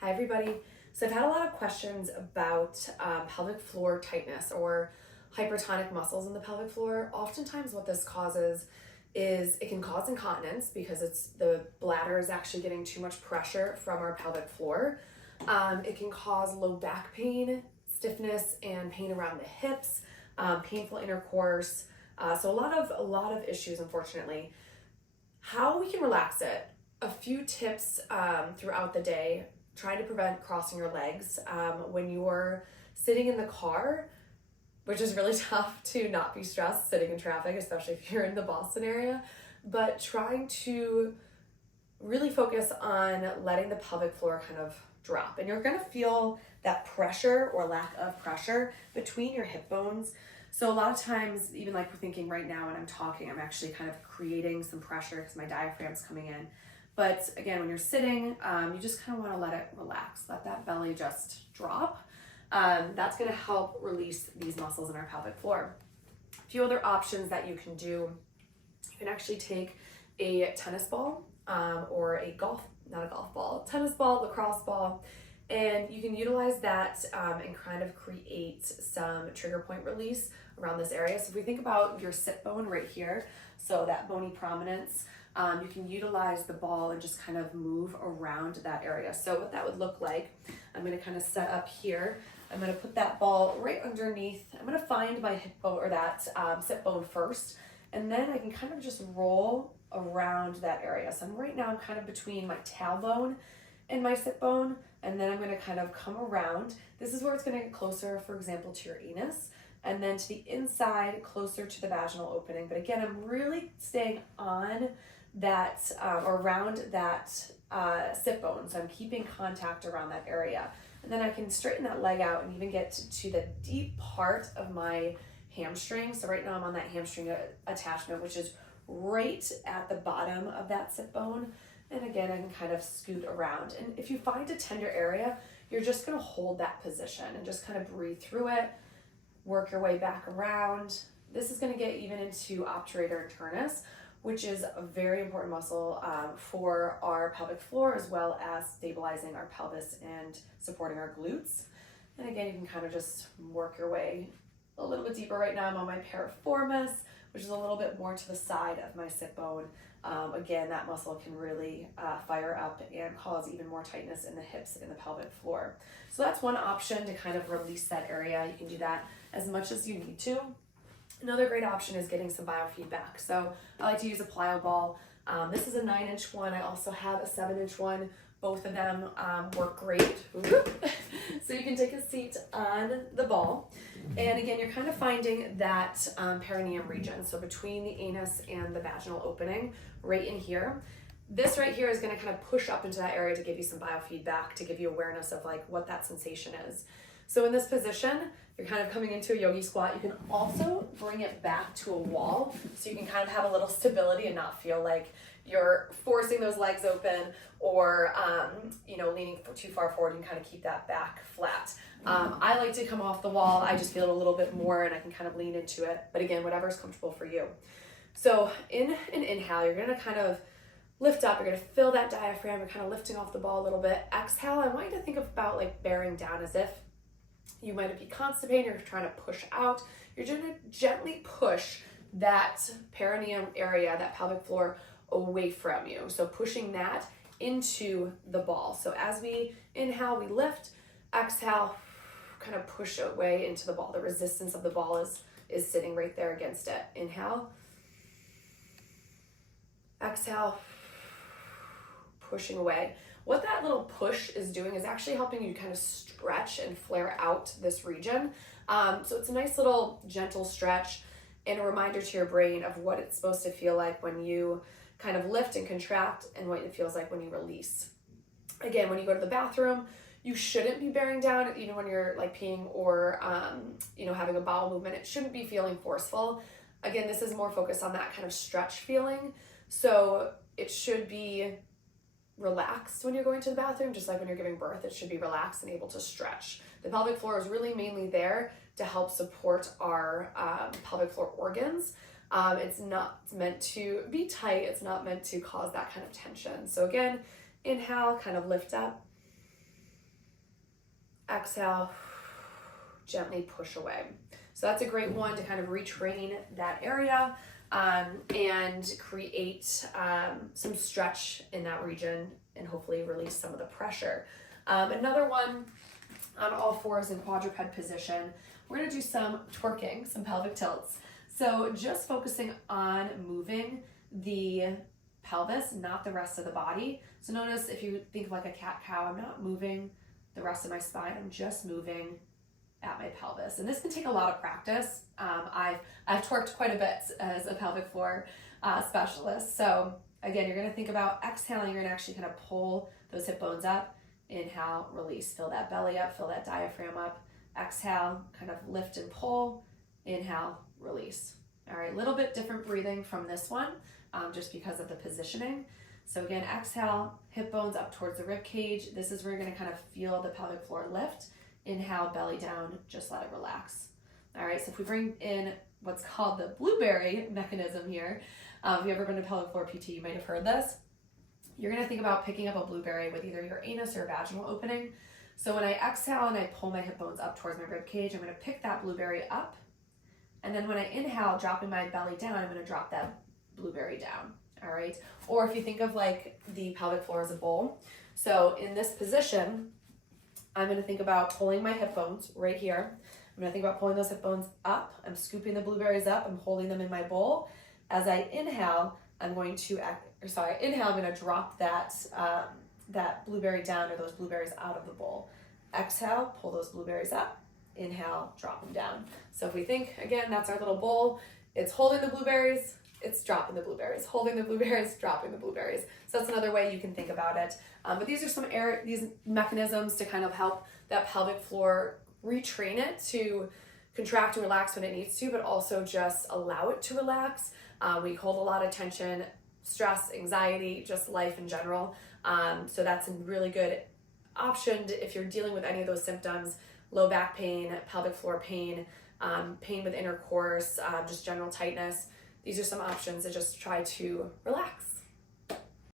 Hi everybody. So I've had a lot of questions about pelvic floor tightness or hypertonic muscles in the pelvic floor. Oftentimes what this causes is it can cause incontinence because the bladder is actually getting too much pressure from our pelvic floor. It can cause low back pain, stiffness, and pain around the hips, painful intercourse. So a lot of issues, unfortunately. How we can relax it. A few tips throughout the day. Trying to prevent crossing your legs when you're sitting in the car, which is really tough to not be stressed sitting in traffic, especially if you're in the Boston area, but trying to really focus on letting the pelvic floor kind of drop. And you're gonna feel that pressure or lack of pressure between your hip bones. So a lot of times, even like we're thinking right now when I'm talking, I'm actually kind of creating some pressure because my diaphragm's coming in. But again, when you're sitting, you just kind of want to let it relax. Let that belly just drop. That's going to help release these muscles in our pelvic floor. A few other options that you can do. You can actually take a tennis ball or tennis ball, lacrosse ball, and you can utilize that and kind of create some trigger point release around this area. So if we think about your sit bone right here, so that bony prominence, you can utilize the ball and just kind of move around that area. So what that would look like, I'm going to kind of set up here. I'm going to put that ball right underneath. I'm going to find my hip bone or that sit bone first, and then I can kind of just roll around that area. So right now I'm kind of between my tailbone and my sit bone, and then I'm going to kind of come around. This is where it's going to get closer, for example, to your anus, and then to the inside, closer to the vaginal opening. But again, I'm really staying on that or around that sit bone. So I'm keeping contact around that area. And then I can straighten that leg out and even get to the deep part of my hamstring. So right now I'm on that hamstring attachment, which is right at the bottom of that sit bone. And again, I can kind of scoot around. And if you find a tender area, you're just gonna hold that position and just kind of breathe through it, work your way back around. This is gonna get even into obturator internus, which is a very important muscle for our pelvic floor, as well as stabilizing our pelvis and supporting our glutes. And again, you can kind of just work your way a little bit deeper. Right now I'm on my piriformis, which is a little bit more to the side of my sit bone. Again, that muscle can really fire up and cause even more tightness in the hips and the pelvic floor. So that's one option to kind of release that area. You can do that as much as you need to. Another great option is getting some biofeedback. So I like to use a plyo ball. This is a 9-inch one. I also have a 7-inch one. Both of them work great. So you can take a seat on the ball. And again, you're kind of finding that perineum region. So between the anus and the vaginal opening, right in here. This right here is going to kind of push up into that area to give you some biofeedback, to give you awareness of like what that sensation is. So in this position, you're kind of coming into a yogi squat. You can also bring it back to a wall so you can kind of have a little stability and not feel like you're forcing those legs open or leaning too far forward. You can kind of keep that back flat. I like to come off the wall. I just feel it a little bit more and I can kind of lean into it. But again, whatever's comfortable for you. So in an inhale, you're going to kind of lift up. You're going to fill that diaphragm. You're kind of lifting off the ball a little bit. Exhale, I want you to think about like bearing down as if you might be constipated, you're trying to push out. You're going to gently push that perineum area, that pelvic floor, away from you. So pushing that into the ball. So as we inhale, we lift. Exhale, kind of push away into the ball. The resistance of the ball is sitting right there against it. Inhale. Exhale, pushing away. What that little push is doing is actually helping you kind of stretch and flare out this region. So it's a nice little gentle stretch and a reminder to your brain of what it's supposed to feel like when you kind of lift and contract and what it feels like when you release. Again, when you go to the bathroom, you shouldn't be bearing down, even when you're like peeing or having a bowel movement. It shouldn't be feeling forceful. Again, this is more focused on that kind of stretch feeling. So it should be relaxed when you're going to the bathroom, just like when you're giving birth. It should be relaxed and able to stretch. The pelvic floor is really mainly there to help support our pelvic floor organs. It's not meant to be tight. It's not meant to cause that kind of tension. So again, inhale, kind of lift up. Exhale, gently push away. So that's a great one to kind of retrain that area and create some stretch in that region and hopefully release some of the pressure. Another one on all fours in quadruped position, we're gonna do some twerking, some pelvic tilts. So just focusing on moving the pelvis, not the rest of the body. So notice if you think of like a cat-cow, I'm not moving the rest of my spine, I'm just moving at my pelvis. And this can take a lot of practice. I've twerked quite a bit as a pelvic floor specialist. So again, you're gonna think about exhaling, you're gonna actually kind of pull those hip bones up. Inhale, release, fill that belly up, fill that diaphragm up. Exhale, kind of lift and pull. Inhale, release. All right, a little bit different breathing from this one, just because of the positioning. So again, exhale, hip bones up towards the rib cage. This is where you're gonna kind of feel the pelvic floor lift. Inhale, belly down, just let it relax. All right, so if we bring in what's called the blueberry mechanism here, if you've ever been to pelvic floor PT, you might have heard this. You're gonna think about picking up a blueberry with either your anus or vaginal opening. So when I exhale and I pull my hip bones up towards my rib cage, I'm gonna pick that blueberry up. And then when I inhale, dropping my belly down, I'm gonna drop that blueberry down, all right? Or if you think of like the pelvic floor as a bowl. So in this position, I'm gonna think about pulling my hip bones right here. I'm gonna think about pulling those hip bones up. I'm scooping the blueberries up. I'm holding them in my bowl. As I inhale, I'm going to, inhale, I'm gonna drop that, that blueberry down or those blueberries out of the bowl. Exhale, pull those blueberries up. Inhale, drop them down. So if we think, again, that's our little bowl. It's holding the blueberries, it's dropping the blueberries, holding the blueberries, dropping the blueberries. So that's another way you can think about it. But these are some these mechanisms to kind of help that pelvic floor retrain it to contract and relax when it needs to, but also just allow it to relax. We hold a lot of tension, stress, anxiety, just life in general. So that's a really good option if you're dealing with any of those symptoms: low back pain, pelvic floor pain, pain with intercourse, just general tightness. These are some options to just try to relax.